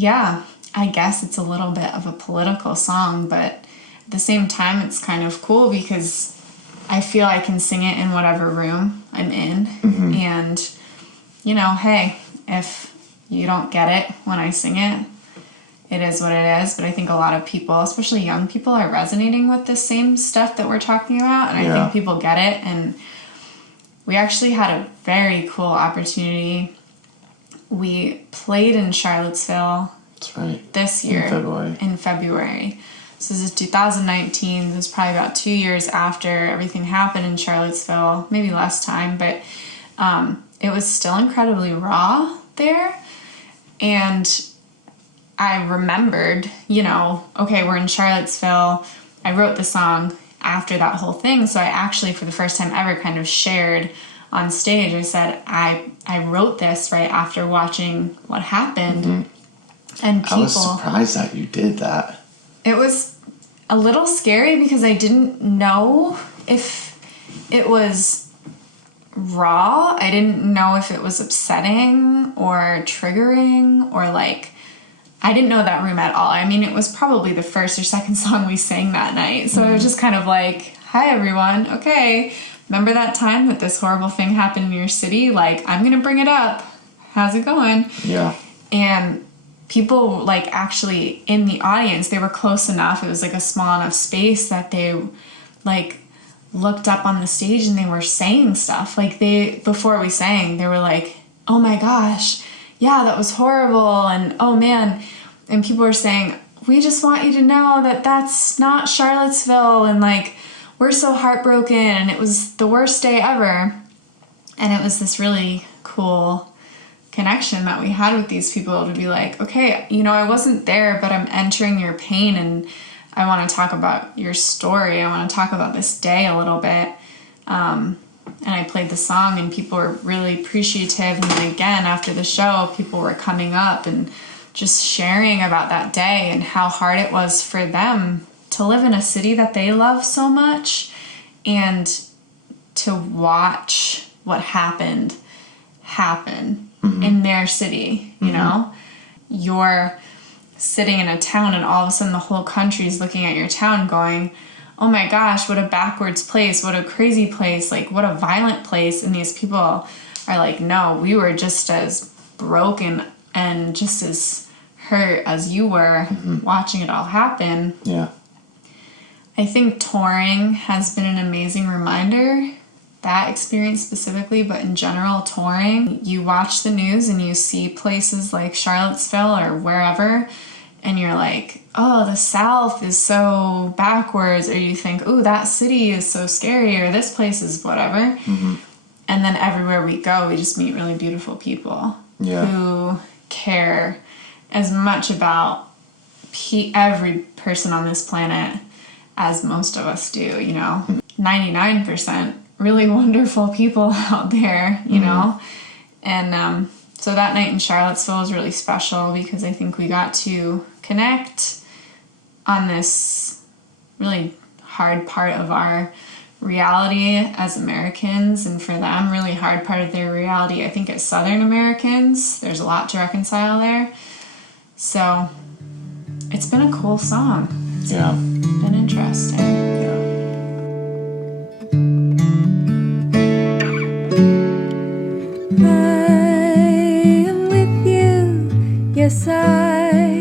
Yeah, I guess it's a little bit of a political song, but at the same time, it's kind of cool because I feel I can sing it in whatever room I'm in. And, you know, hey, if you don't get it when I sing it, it is what it is. But I think a lot of people, especially young people, are resonating with the same stuff that we're talking about. And I think people get it. And we actually had a very cool opportunity. We played in Charlottesville this year in February. So this is 2019. This was probably about 2 years after everything happened in Charlottesville, maybe less time, but it was still incredibly raw there. And I remembered, you know, okay, we're in Charlottesville. I wrote the song after that whole thing. So I actually, for the first time ever, kind of shared on stage. I said, I wrote this right after watching what happened. And people, I was surprised that you did that. It was a little scary because I didn't know if it was raw. I didn't know if it was upsetting or triggering or like, I didn't know that room at all. I mean, it was probably the first or second song we sang that night. So it was just kind of like, hi everyone. Okay. Remember that time that this horrible thing happened in your city? Like, I'm going to bring it up. How's it going? Yeah. And people, like, actually in the audience, they were close enough. It was, like, a small enough space that they, like, looked up on the stage and they were saying stuff. Like, before we sang, they were like, oh my gosh, yeah, that was horrible. And, oh man. And people were saying, we just want you to know that that's not Charlottesville. And, like, we're so heartbroken, and it was the worst day ever. And it was this really cool connection that we had with these people to be like, okay, you know, I wasn't there, but I'm entering your pain, and I want to talk about your story. I want to talk about this day a little bit. And I played the song, and people were really appreciative. And then again, after the show, people were coming up and just sharing about that day and how hard it was for them to live in a city that they love so much and to watch what happened happen in their city, you know? You're sitting in a town and all of a sudden the whole country's looking at your town going, oh my gosh, what a backwards place, what a crazy place, like what a violent place. And these people are like, no, we were just as broken and just as hurt as you were watching it all happen. Yeah. I think touring has been an amazing reminder, that experience specifically, but in general, touring, you watch the news and you see places like Charlottesville or wherever, and you're like, oh, the South is so backwards, or you think, oh, that city is so scary, or this place is whatever. And then everywhere we go, we just meet really beautiful people who care as much about every person on this planet as most of us do, you know. 99% really wonderful people out there, you know. And so that night in Charlottesville was really special because I think we got to connect on this really hard part of our reality as Americans, and for them, really hard part of their reality. I think as Southern Americans, there's a lot to reconcile there. So it's been a cool song. It's been interesting. I am with you, yes I